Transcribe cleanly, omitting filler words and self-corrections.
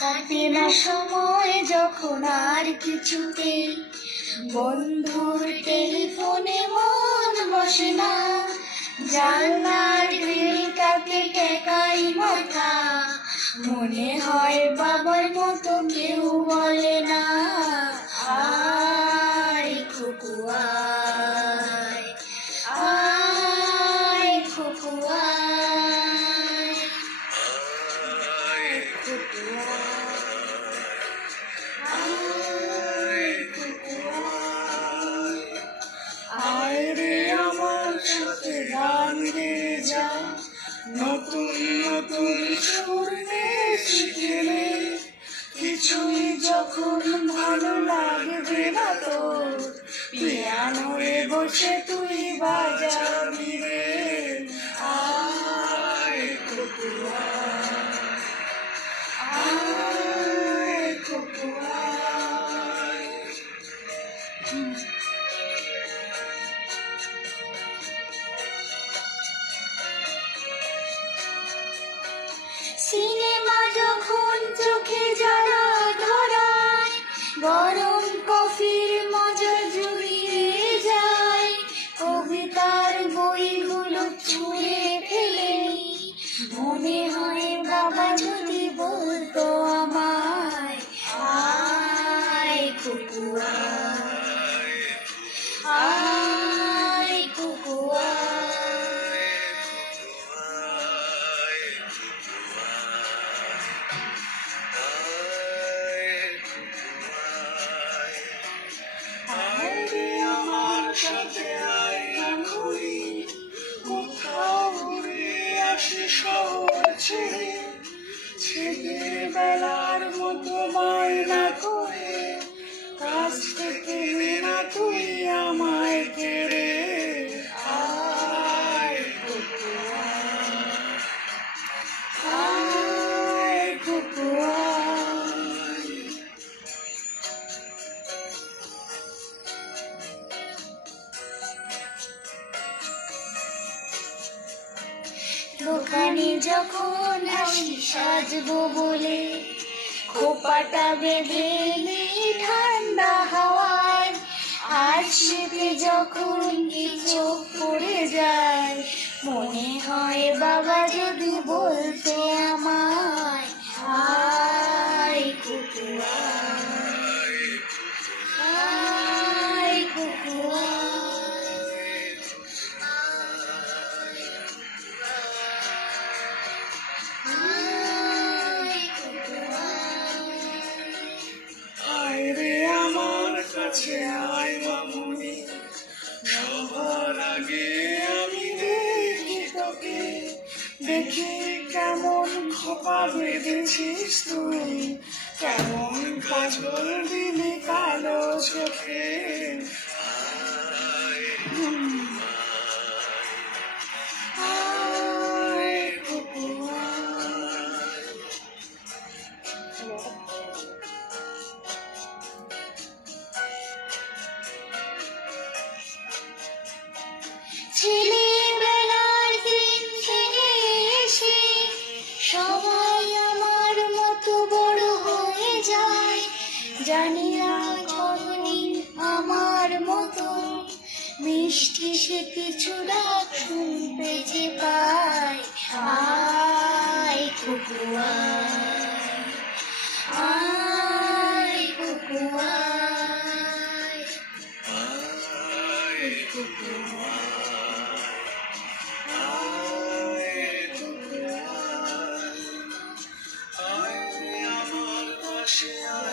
কাটে না সময় যখন আর কিছুতেই, বন্ধুর টেলিফোনে মন বসে না, জানলার গ্রিলটাকে টেকাই মাথা, মনে হয় বাবার মতো কেউ বলে না, আয় খুকু আয়, আয় খুকু আয়, আয় খুকু আয়, খুকু আয়, আয় রে আমার সাথে গান গেয়ে যা, নতুন নতুন সুর শিখে নে, কিছুই যখন ভালো লাগবে না তোর, পিয়ানোয় বসে তুই বাজাবি রে, আয় খুকু আয়, আয় খুকু আয়। সিনেমা যখন চোখে জ্বালা ধরায়, গরম কফির মজা জুড়িয়ে যায়, কবিতার বইগুলো ছুঁড়ে ফেলে, মনে হয় বাবা যদি বলতো আমায়, আয় খুকু আয়, আয় খুকু আয়, আয় রে আমার সাথে আয় না ঘুরি, কোথাও ঘুরে আসি শহর ছেড়ে, ছেলের বেলার মতো বায়না করে, কাছ থেকে না তুই আমায় কেড়ে, আয় খুকু আয়, আয় খুকু আয়। দোকানে যখন আসি সাজবো বলে, খোপাটা বেঁধে নেই ঠান্ডা হাওয়ায়, আর শীতে যখন কি চোখ পড়ে যায়, মনে হয় বাবা যদি বলতো আমায়, আয় খুকু আয়, আয় খুকু আয়, আয় খুকু আয়। আয় রে আমার কাছে আয় মামুনি, সবার আগে আমি দেখি তোকে, দেখি কেমন খোপা বেঁধেছিস তুই, কেমন কাজল দিলি কালো চোখে, আয় খুকু আয়। ছেলেবেলার দিন ফিরে এসে সবাই আমার মতো বড় হয়ে যায়, জানি না কতদিন আমার মতো মিষ্টি সে কিছু ডাক শুনতে যে পাই, আয় খুকু আয়, আয় খুকু আয়, আয় খুকু আয়।